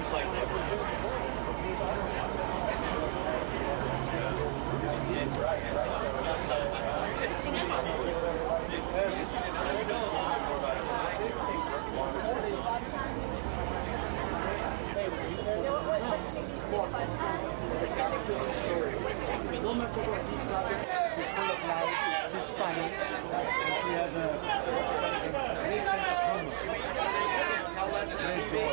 No matter what he started, she's full of life, she's funny, and she has a great sense of humor, great joy.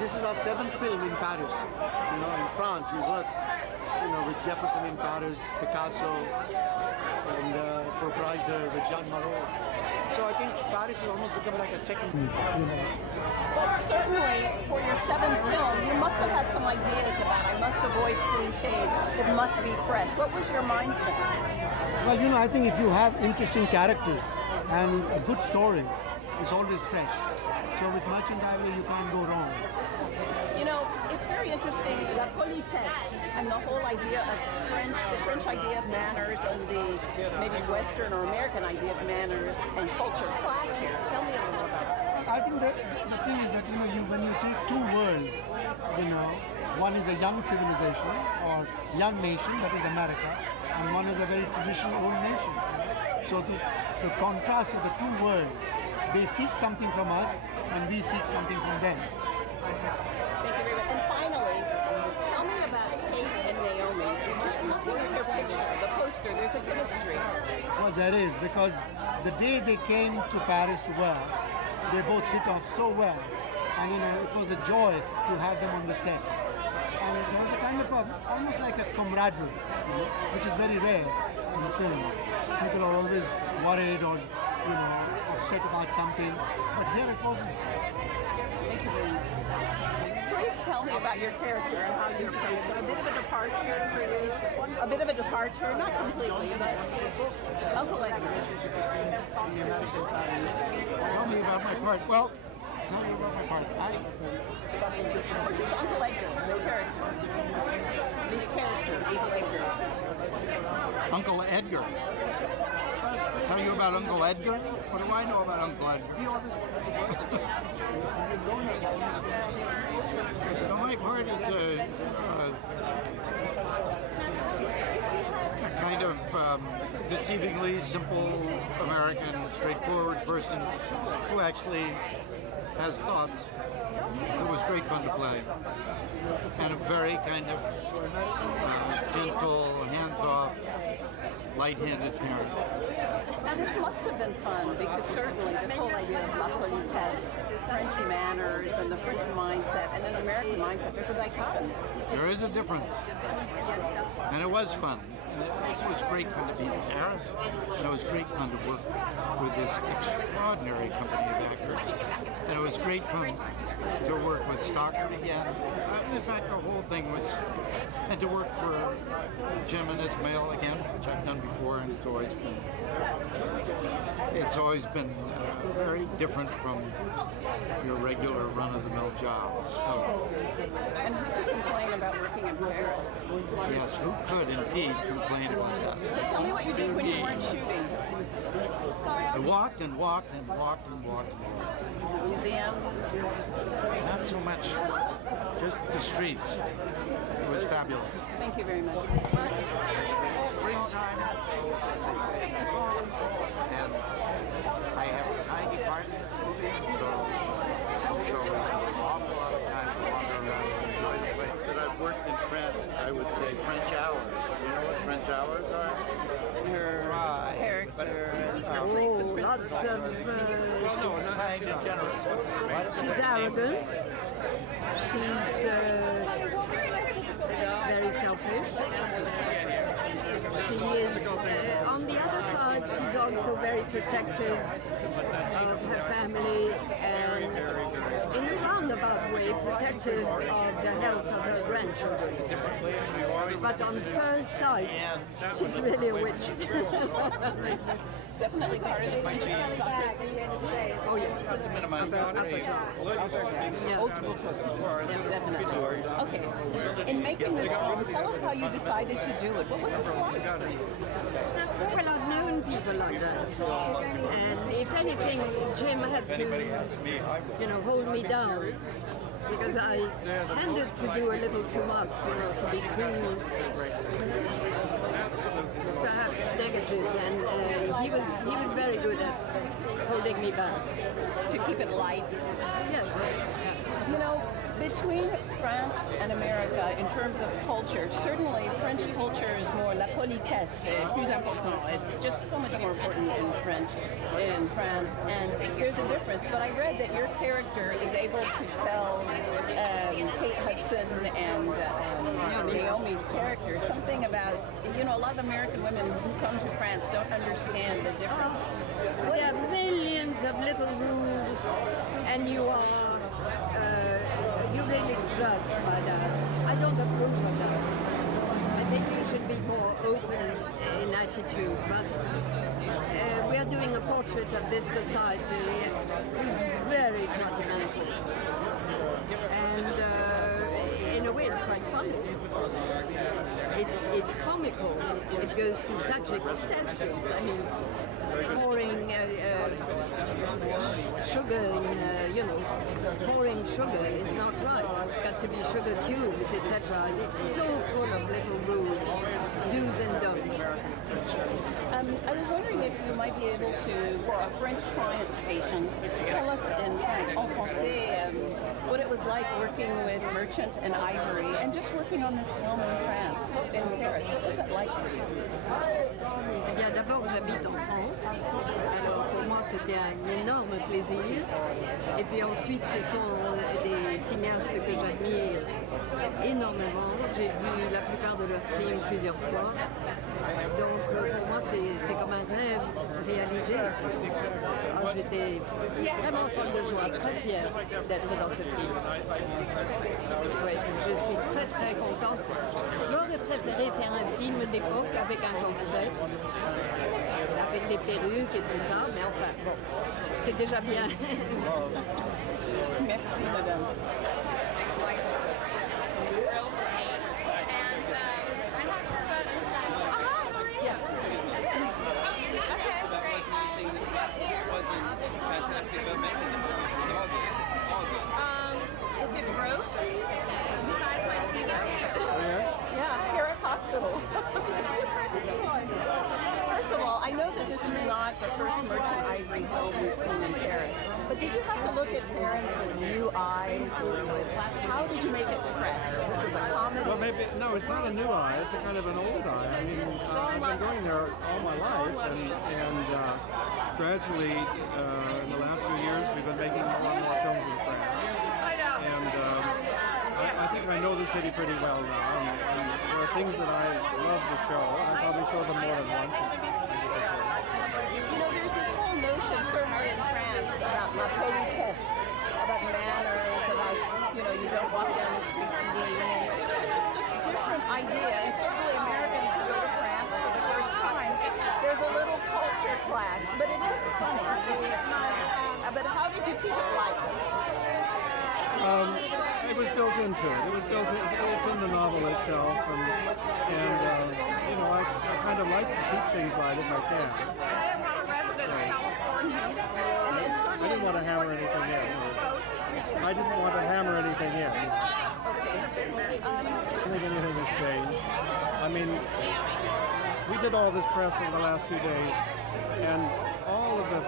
This is our 7th film in Paris. You know, in France, we worked, with Jefferson in Paris, Picasso, and proprietor with Jean Moreau. So I think Paris has almost become like a second. Well, certainly for your 7th film, you must have had some ideas about I must avoid cliches. It must be fresh. What was your mindset? Well, I think if you have interesting characters and a good story, it's always fresh. So with merchandise, you can't go wrong. It's very interesting, la politesse, and the whole idea of the French idea of manners, and the maybe Western or American idea of manners and culture clash here. Tell me a little about that. I think that the thing is that, when you take two worlds, one is a young civilization or young nation, that is America, and one is a very traditional old nation. So the contrast of the two worlds, they seek something from us and we seek something from them. Thank you very much. And finally, tell me about Kate and Naomi. Just looking at their picture, the poster, there's a chemistry. Well, there is, because the day they came to Paris to work, they both hit off so well. And it was a joy to have them on the set. And there was a kind of almost like a camaraderie, which is very rare in films. People are always worried or, upset about something, but here it wasn't. Thank you very much. Please tell me about your character and how you changed. A bit of a departure for you. A bit of a departure, not completely, but Uncle Edgar. Tell me about my part. Well, tell you about my part. Or just Uncle Edgar, the character. Uncle Edgar. Tell you about Uncle Edgar? What do I know about Uncle Edgar? My part is a kind of deceivingly simple American, straightforward person who actually has thoughts. So it was great fun to play. And a very kind of gentle, hands-off, light-handed parent. Now this must have been fun, because certainly this whole idea of la politesse, French manners, and the French mindset, and an American mindset, there's a dichotomy. There is a difference. And it was fun. And it was great fun to be in Paris, and it was great fun to work with this extraordinary company of actors. And it was great fun to work with Stockard again. In fact, the whole thing was, and to work for Jim and Ismail again, which I've done before, and it's always been very different from your regular run-of-the-mill job. So, and who could complain about working in Paris? Yes, who could indeed complain about that? So tell me what you did when you weren't shooting. I walked and walked and walked and walked and walked. Museum? Not so much, just the streets. It was fabulous. Thank you very much. Springtime, and I have a tiny part in this movie, so it's an awful lot of time to wander around and enjoy the place that I've traits of lots Princess? of. Kind and generous. She's arrogant. She's very selfish. She is, on the other side, she's also very protective of her family and, in a roundabout way, protective of the health of her grandchildren. But on first sight, she's really a witch. Definitely part of the French aristocracy. Oh yeah, upper class. Yeah. Definitely. Okay. In making this film, tell us how you decided to do it. What was this like? Well, I've known people like that, and if anything, Jim had to, hold me down because I tended to do a little too much, to be too perhaps negative, and he was very good at holding me back. To keep it light. Yes. Between France and America, in terms of culture, certainly French culture is more la politesse, plus important. It's just so much more important in France, and there's a difference. But I read that your character is able to tell Kate Hudson and Naomi's character something about, a lot of American women who come to France don't understand the difference. There are millions of little rules, and you really judge by that. I don't approve of that. I think you should be more open in attitude, but we are doing a portrait of this society who's very judgmental. And in a way it's quite funny. It's comical. It goes to such excesses. I mean, pouring sugar in, pouring sugar is not right. It's got to be sugar cubes, etc. It's so full of little rules, do's and don'ts. I was wondering if you might be able to, for our French client stations, tell us in France, en français, what it was like working with Merchant and Ivory, and just working on this film in France, in Paris. What was it like for you? Eh bien, d'abord, j'habite en France. Alors, pour moi, c'était un énorme plaisir. Et puis ensuite, ce sont des cinéastes que j'admire énormément. J'ai vu la plupart de leurs films plusieurs fois. Donc, pour moi, c'est comme un rêve réalisé. Alors, j'étais vraiment folle de joie, très fière d'être dans ce film. Oui, je suis très très contente. J'aurais préféré faire un film d'époque avec un concept, avec des perruques et tout ça, mais enfin, bon, c'est déjà bien. Merci, madame. Fantastic about making them. It's all good. It's all good. If it broke, besides my TV. Yeah, here at hospital. First of all, I know that this is not the first Merchant Ivory film we've seen in Paris, but did you have to look at Paris with new eyes? How did you make it fresh? This is a comedy. Well, maybe no. It's not a new eye. It's a kind of an old eye. I mean, I've been going there all my life, and gradually, in the last few years, we've been making more and more films in France. And I think I know the city pretty well now. And there are things that I love to show. I probably show them more than once. There's this whole notion, certainly in France, about la politesse, about manners, about, you don't walk down the street eating. It's just a different idea. And certainly Americans who go to France for the first time, there's a little culture clash, but it is funny. But how did you keep it light? It was built into it. It was built in, it's in the novel itself, and I kind of like to keep things light if I can. I am not a resident of California. And then I didn't want to hammer anything in. I didn't want to hammer anything in. I don't think anything has changed. I mean, we did all this press over the last few days, and all of the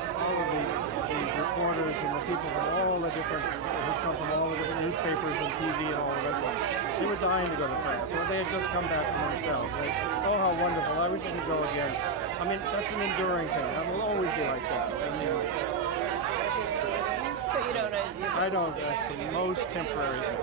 reporters and the people from all the different, who come from all the different newspapers and TV and all the rest of it, they were dying to go to France. So they had just come back from themselves. Like, oh, how wonderful! I wish I could go again. I mean, that's an enduring thing. That will always be like that. I mean, So you don't. I don't. That's the most temporary thing.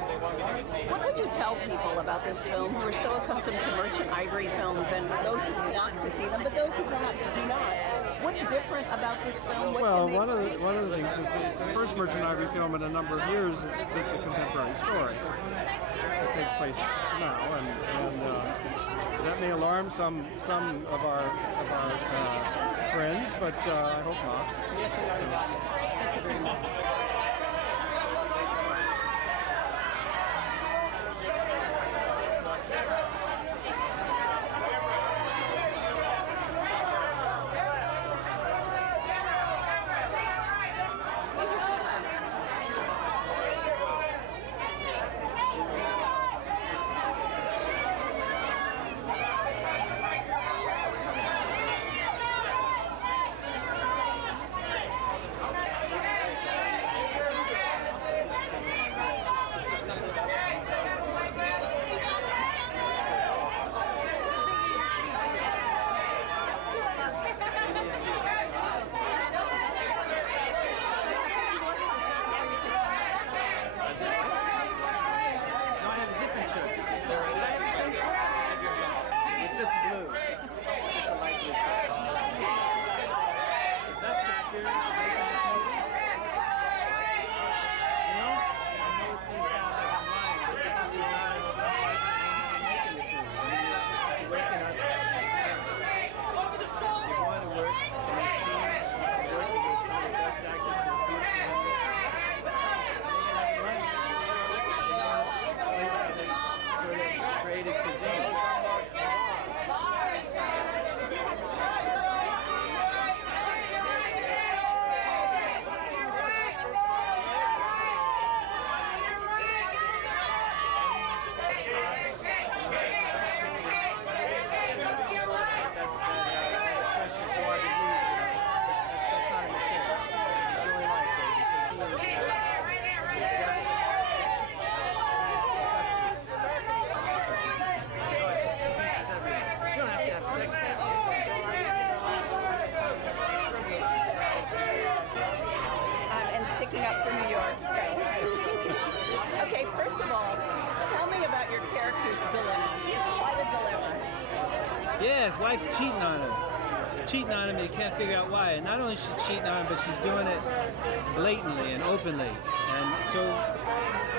What would you tell people about this film who are so accustomed to Merchant Ivory films, and those who want to see them, but those who perhaps do not? What's different about this film? What Well, can they expect? one of the things is the first Merchant Ivory film in a number of years is it's a contemporary story. It takes place now, and that may alarm some of our friends, but I hope not. Thank you very much. Sticking up for New York. Okay, first of all, tell me about your character's dilemma. Why the dilemma? Yeah, his wife's cheating on him. She's cheating on him and he can't figure out why. And not only is she cheating on him, but she's doing it blatantly and openly. And so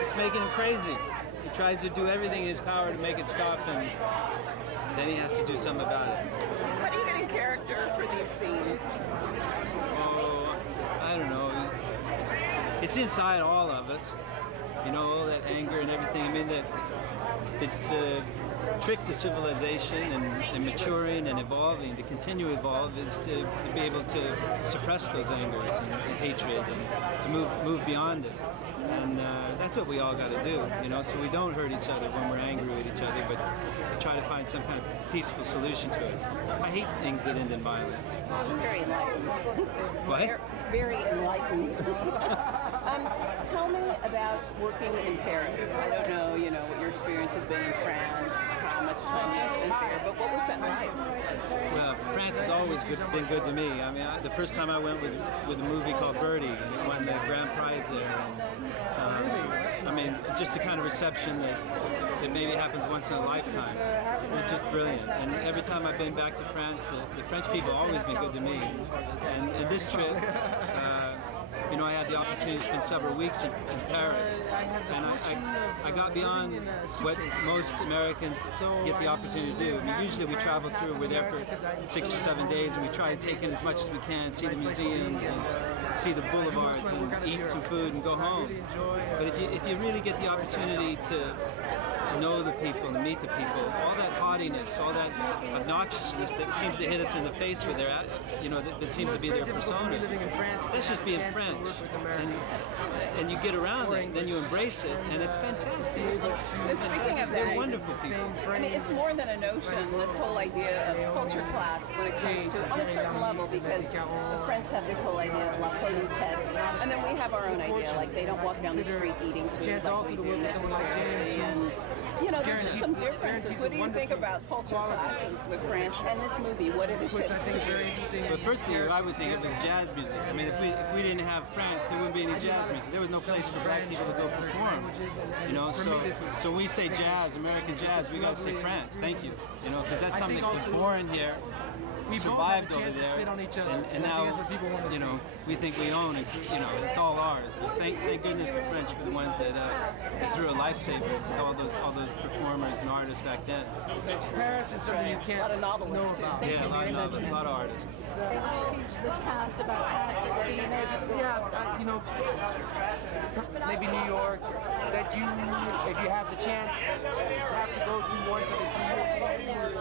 it's making him crazy. He tries to do everything in his power to make it stop, and then he has to do something about it. How do you get in character for these scenes? Oh, I don't know. It's inside all of us, you know, all that anger and everything. I mean, the trick to civilization and maturing and evolving, to continue to evolve, is to be able to suppress those angers and hatred and to move beyond it. And that's what we all got to do, you know, so we don't hurt each other when we're angry with each other, but try to find some kind of peaceful solution to it. I hate things that end in violence. Very enlightened. What? Very enlightened. Tell me about working in Paris. I don't know, you know, what your experience has been in France, how much time you spent there, but what was that like? Well, France has always been good to me. I mean, the first time I went with a movie called Birdie, and it won the grand prize there. And, I mean, just the kind of reception that maybe happens once in a lifetime. It was just brilliant. And every time I've been back to France, the French people have always been good to me. And this trip, you know, I had the opportunity to spend several weeks in Paris, and I got beyond what most Americans get the opportunity to do. I mean, usually we travel through, we're there for 6 or 7 days, and we try to take in as much as we can, see the museums and see the boulevards and eat some food and go home. But if you really get the opportunity to know the people and meet the people, all that haughtiness, all that obnoxiousness that seems to hit us in the face with their, you know, that seems to be their persona. That's just being French, and you get around it, then you embrace it, and it's fantastic. And speaking of They're that, wonderful people. I mean, it's more than a notion, this whole idea of culture class when it comes to, on a certain level, because the French have this whole idea of la politesse, and then we have our own idea, like they don't walk down the street eating food like we do necessarily, and You know, there's just some differences. What do you think about culture clashes with French and this movie? What did it take? I think very interesting. But firstly, I would think it was jazz music. I mean, if we didn't have France, there wouldn't be any jazz music. There was no place for black people to go perform. You know, so when we say jazz, American jazz, we gotta say France. Thank you. You know, because that's something that was born here, survived over there, and now you know we think we own it. You know, it's all ours. But thank goodness the French were the ones that threw a lifesaver to all those performers and artists back then. Paris is something you can't know about. Yeah, a lot of novelists, a lot of artists. Teach this cast about Paris. What do you know? Yeah, you know, maybe New York. That you, if you have the chance, have to go to once every 3 years.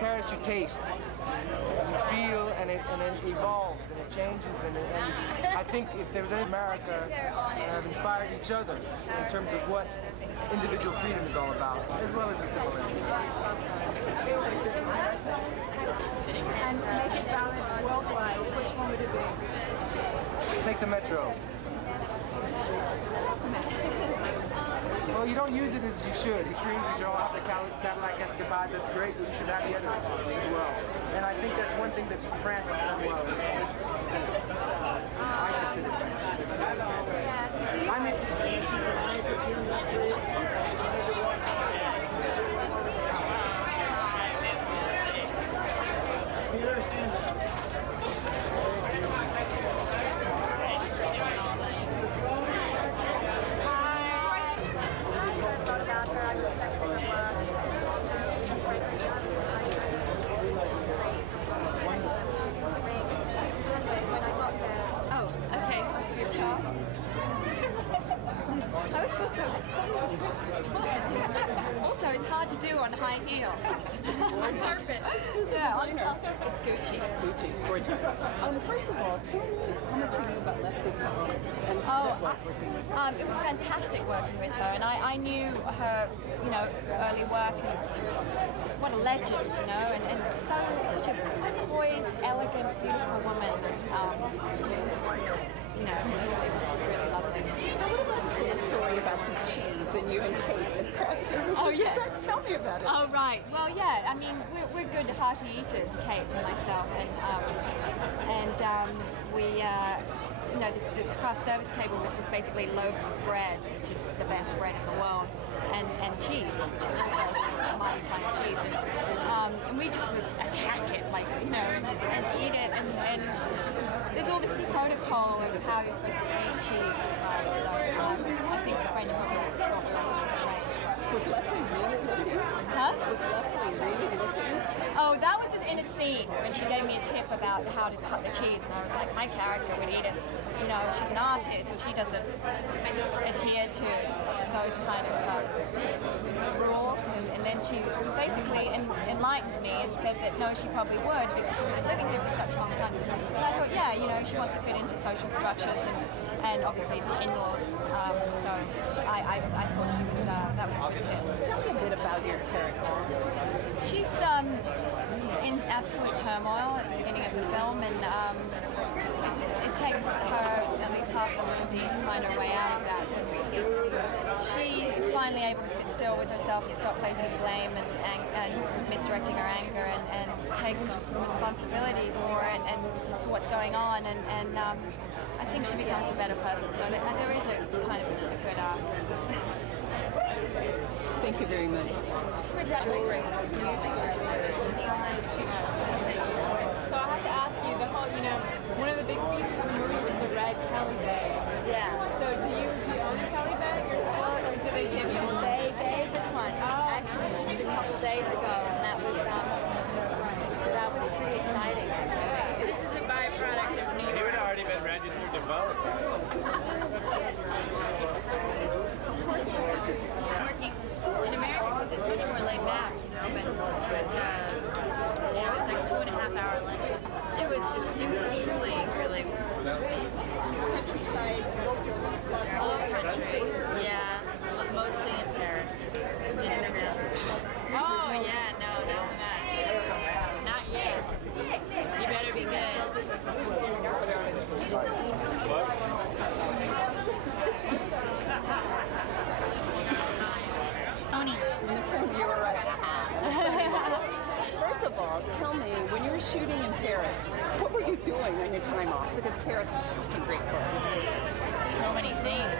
Paris, you taste, you feel, and it evolves and it changes. And I think if there was any America have inspired each other in terms of what individual freedom is all about, as well as the civil liberties. And make it valid worldwide. Which one would it be? Take the metro. Well, you don't use it as you should. Extremes, you don't have the Cadillac Escapade, that's great, but you should have the other as well. And I think that's one thing that France has done well. I consider I always feel so also, it's hard to do on high heels. On carpet. Yeah, on carpet. It's Gucci. Gucci, gorgeous. First of all, tell me how much you knew about Leslie Hudson and how it was working with her. It was fantastic working with her, and I knew her, you know, early work, and what a legend, you know, and such a poised, elegant, beautiful woman. You know, it was just really lovely. Now, what about the story about the cheese and you and Kate at craft services? Oh, yeah. Tell me about it. Oh, right. Well, yeah, I mean, we're good hearty eaters, Kate and myself, and we, you know, the craft service table was just basically loaves of bread, which is the best bread in the world, and cheese, which is also a mighty fine cheese, and we just would attack it, like, you know, and eat it, and there's all this protocol of how you're supposed to eat cheese in France, so I think the French probably thought we were a little strange. Was Leslie really looking? Huh? Was Leslie really looking? Oh, that was in a scene when she gave me a tip about how to cut the cheese, and I was like, my character would eat it. You know, she's an artist. She doesn't adhere to those kind of rules, and then she basically enlightened me and said that no, she probably would because she's been living here for such a long time. And I thought, yeah, you know, she wants to fit into social structures and obviously the in-laws. So I thought she was that was a good tip. Tell me a bit about your character. She's in absolute turmoil at the beginning of the film, and it takes her at least half the movie to find her way out of that. But she is finally able to sit still with herself and stop placing blame and misdirecting her anger, and takes responsibility for it and for what's going on, and I think she becomes a better person. So there is a kind of a good arc. Thank you very much. Jewelry is beautiful. So I have to ask you, the whole, you know, one of the big features of the movie was the red Kelly bag. Yeah. So do you own a Kelly bag yourself, or do they give you one? They gave us one actually just a couple days ago, and that was pretty exciting actually. This is a byproduct of New It York. would have already been registered to vote. Working in America because it's much more laid back, you know, but you know, it's like 2.5 hour lunches. It was a true shooting in Paris, what were you doing on your time off? Because Paris is such a great place. So many things.